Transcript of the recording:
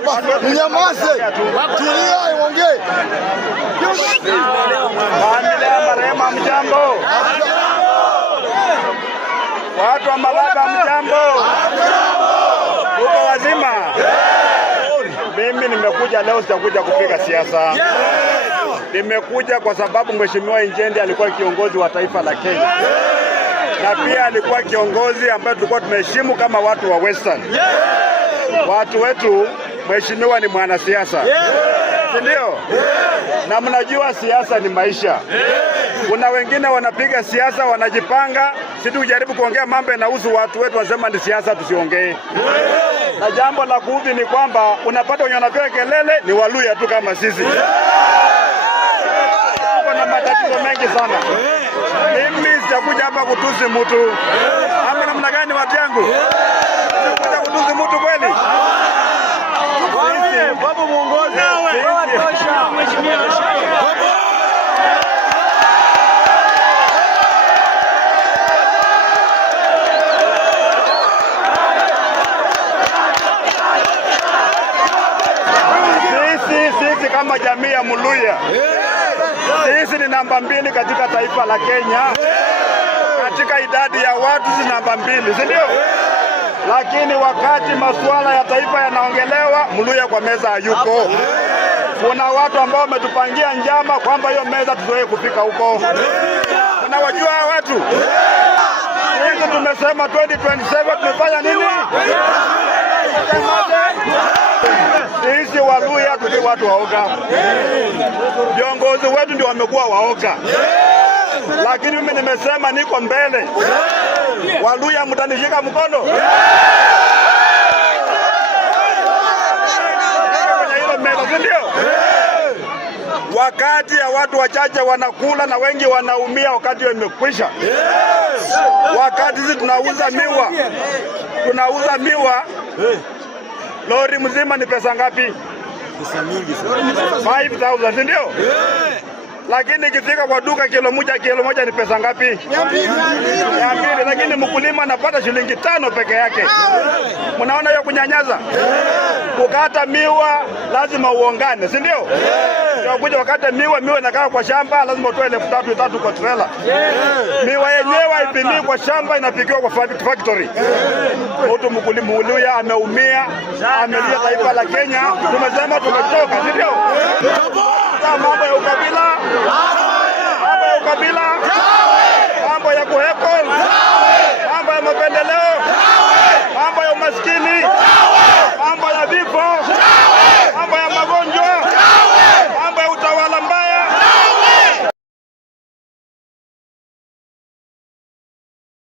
Mnyamaze basi. Mnyamaze. Tulia iongee. Familia marehemu mjambo. Watu wa Malaba mjambo. Uko wazima? Mimi nimekuja leo, sitakuja kupiga siasa. Nimekuja kwa sababu Mheshimiwa Injendi alikuwa kiongozi wa taifa la Kenya. Na pia alikuwa kiongozi ambaye tulikuwa tunaheshimu kama watu wa Western. Watu wetu, Mheshimiwa ni mwanasiasa. Ndio? Na mnajua siasa ni maisha. Kuna wengine wanapiga siasa wanajipanga, sisi tujaribu kuongea mambo yanahusu watu wetu, wasema ni siasa tusiongee. Na jambo la kuudhi ni kwamba unapata wenye wanapiga kelele ni Waluya tu kama sisi. Kuna matatizo mengi sana. Mimi sitakuja hapa kutusi mtu. Ama namna gani watu yangu? Sitakuja kutusi mtu kweli? Babu muongozi. Sisi kama jamii ya Muluya, sisi ni namba 2 katika taifa la Kenya. Katika idadi ya watu si namba 2, si ndio? Lakini wakati masuala ya taifa yanaongelewa, Muluya kwa meza hayuko. Kuna watu ambao wametupangia njama kwamba hiyo meza tuzoe kufika huko. Unawajua watu? Sisi tumesema 2027 tumefanya nini? Sisi Waluya tuti watu waoga. Viongozi wetu ndio wamekuwa waoga. Lakini mimi nimesema niko mbele. Waluya mtanishika mkono. Kwenye hilo meza, ndio? Wakati ya watu wachache wanakula na wengi wanaumia, wakati imekwisha. Wakati sisi tunauza miwa. Lori mzima ni pesa ngapi? Pesa mingi sana. 5,000, ndio? Lakini ikifika kwa duka kilo moja ni pesa ngapi? 200. Lakini mkulima anapata shilingi 5 peke yake. Mnaona hiyo kunyanyaza? Kukata miwa lazima uongane, si ndio? Kuja wakati miwa inakaa kwa shamba lazima utoe 3,000 kwa trailer. Miwa yenyewe haipimiwi kwa shamba, inapikiwa kwa factory. Mtu mkulima Muluya ameumia, amelia taifa la Kenya. Tumesema tumechoka, si ndio? Mambo ya ukabila.